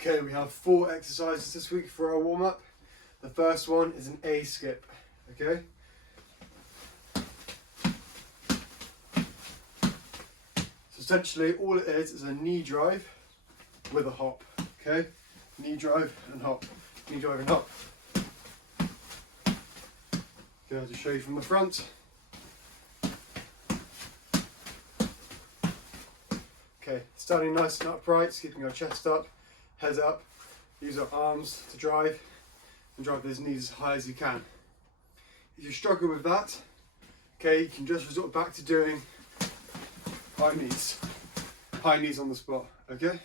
Okay, we have 4 exercises this week for our warm-up. The first one is an A skip, okay? So essentially all it is a knee drive with a hop, okay? Knee drive and hop, knee drive and hop. Okay, I'll just show you from the front. Okay, standing nice and upright, keeping our chest up, head up, use our arms to drive and drive those knees as high as you can. If you struggle with that, okay, you can just resort back to doing high knees on the spot, okay?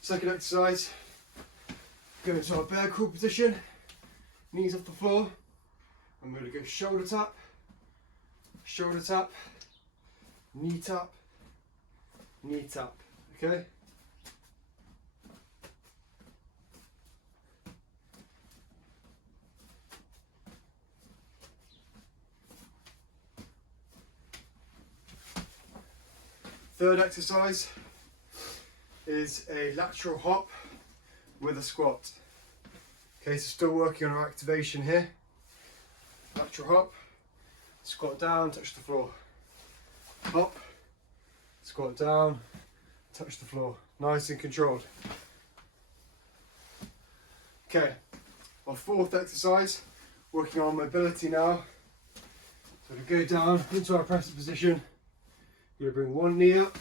Second exercise, go into our bear crawl position, knees off the floor. I'm going to go shoulder tap, knee tap, knee tap, okay? Third exercise is a lateral hop with a squat. Okay, so still working on our activation here. Lateral hop, squat down, touch the floor. Hop, squat down, touch the floor. Nice and controlled. Okay, our fourth exercise, working on mobility now. So we go down into our pressing position. You're going to bring one knee up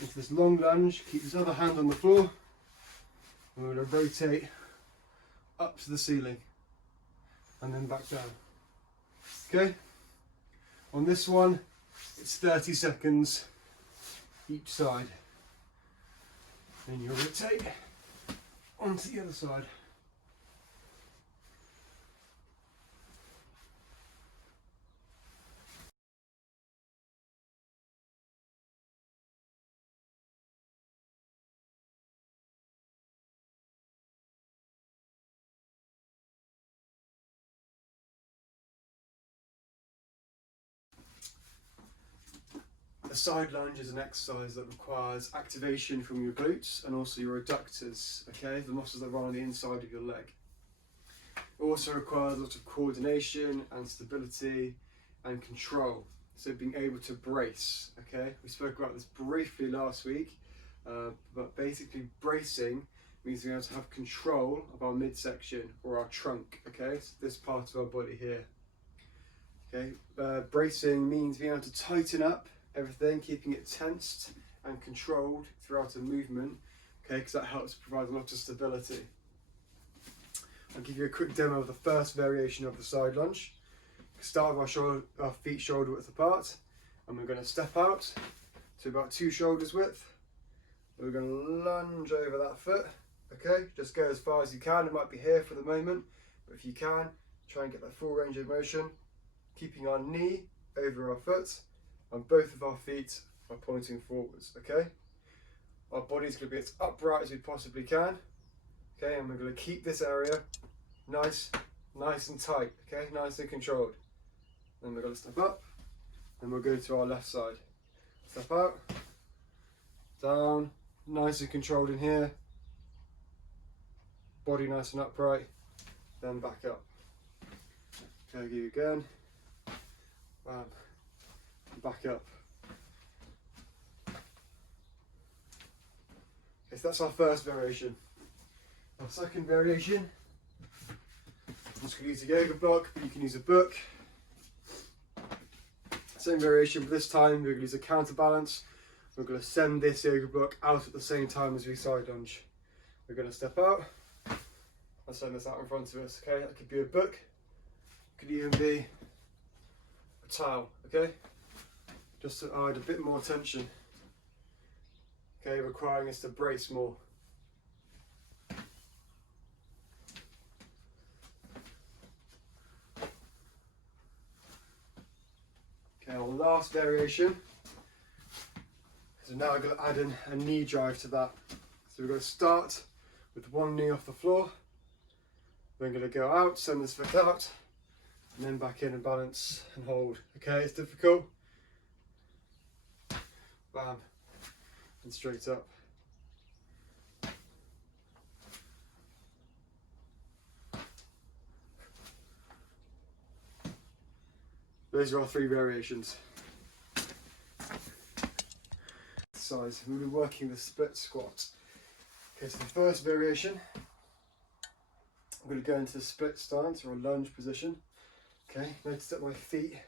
into this long lunge, keep this other hand on the floor, and we're going to rotate up to the ceiling and then back down. Okay, on this one it's 30 seconds each side. Then you'll rotate onto the other side. A side lunge is an exercise that requires activation from your glutes and also your adductors, okay, the muscles that run on the inside of your leg. It also requires a lot of coordination and stability and control, so being able to brace, okay. We spoke about this briefly last week, but basically bracing means being able to have control of our midsection or our trunk, okay, so this part of our body here. Okay, bracing means being able to tighten up everything, keeping it tensed and controlled throughout a movement, okay, because that helps provide a lot of stability. I'll give you a quick demo of the first variation of the side lunge. Start with our feet shoulder width apart, and we're going to step out to about 2 shoulders width. We're going to lunge over that foot, okay, just go as far as you can. It might be here for the moment, but if you can, try and get that full range of motion, keeping our knee over our foot, and both of our feet are pointing forwards, okay? Our body's going to be as upright as we possibly can, okay? And we're going to keep this area nice and tight, okay? Nice and controlled. Then we're going to step up, and we'll go to our left side. Step out, down, nice and controlled in here. Body nice and upright, then back up. Okay, give you again. Bam. Back up. Okay, so that's our first variation. Our second variation, I'm just going to use a yoga block, but you can use a book. Same variation, but this time we're going to use a counterbalance. We're going to send this yoga block out at the same time as we side lunge. We're going to step out and send this out in front of us. Okay, that could be a book, it could even be a towel. Okay. Just to add a bit more tension, okay, requiring us to brace more. Okay, our last variation, so now I'm going to add in a knee drive to that. So we're going to start with one knee off the floor, then going to go out, send this foot out, and then back in and balance and hold. Okay, it's difficult. Bam, and straight up. Those are our 3 variations. Exercise. We'll be working the split squat. Okay, so the first variation, I'm going to go into the split stance or a lunge position. Okay, notice that my feet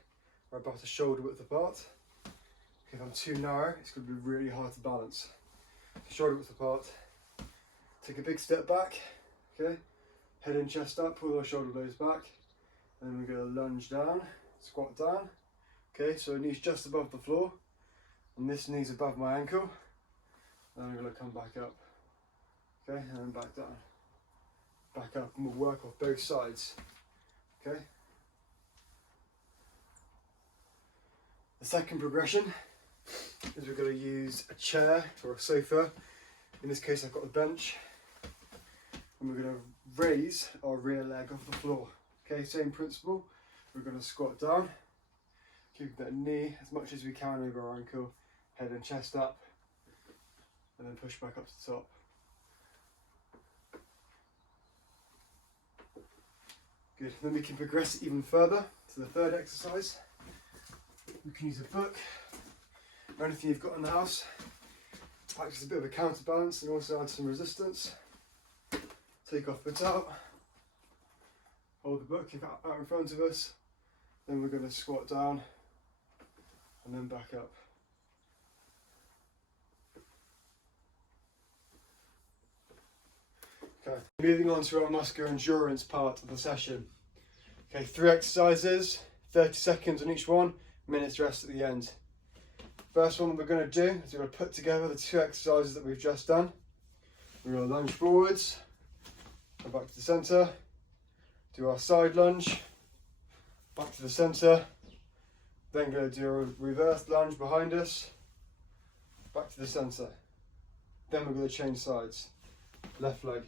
are about a shoulder width apart. If I'm too narrow, it's going to be really hard to balance. Shoulder width apart. Take a big step back. Okay, head and chest up, pull our shoulder blades back, and then we're going to lunge down, squat down. Okay, so knees just above the floor, and this knee's above my ankle. Then I'm going to come back up. Okay, and then back down. Back up, and we'll work off both sides. Okay. The second progression is we're going to use a chair or a sofa. In this case, I've got a bench, and we're going to raise our rear leg off the floor. Okay, same principle. We're going to squat down, keep that knee as much as we can over our ankle, head and chest up, and then push back up to the top. Good. Then we can progress even further to the third exercise. You can use a book or anything you've got in the house. Acts as a bit of a counterbalance and also add some resistance. Take off the top. Hold the book out in front of us. Then we're going to squat down and then back up. Okay, moving on to our muscular endurance part of the session. Okay, 3 exercises, 30 seconds on each one, minutes rest at the end. First one we're going to do is we're going to put together the 2 exercises that we've just done. We're going to lunge forwards, go back to the centre, do our side lunge, back to the centre, then going to do a reverse lunge behind us, back to the centre. Then we're going to change sides, left leg.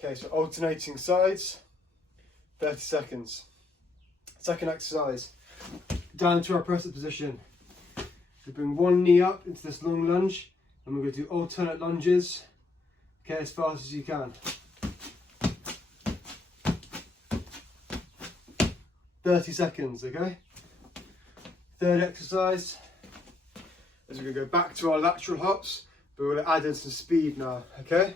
Okay, so alternating sides, 30 seconds. Second exercise, down to our press-up position. We bring one knee up into this long lunge, and we're going to do alternate lunges, okay, as fast as you can. 30 seconds, okay? Third exercise is we're going to go back to our lateral hops, but we're going to add in some speed now, okay?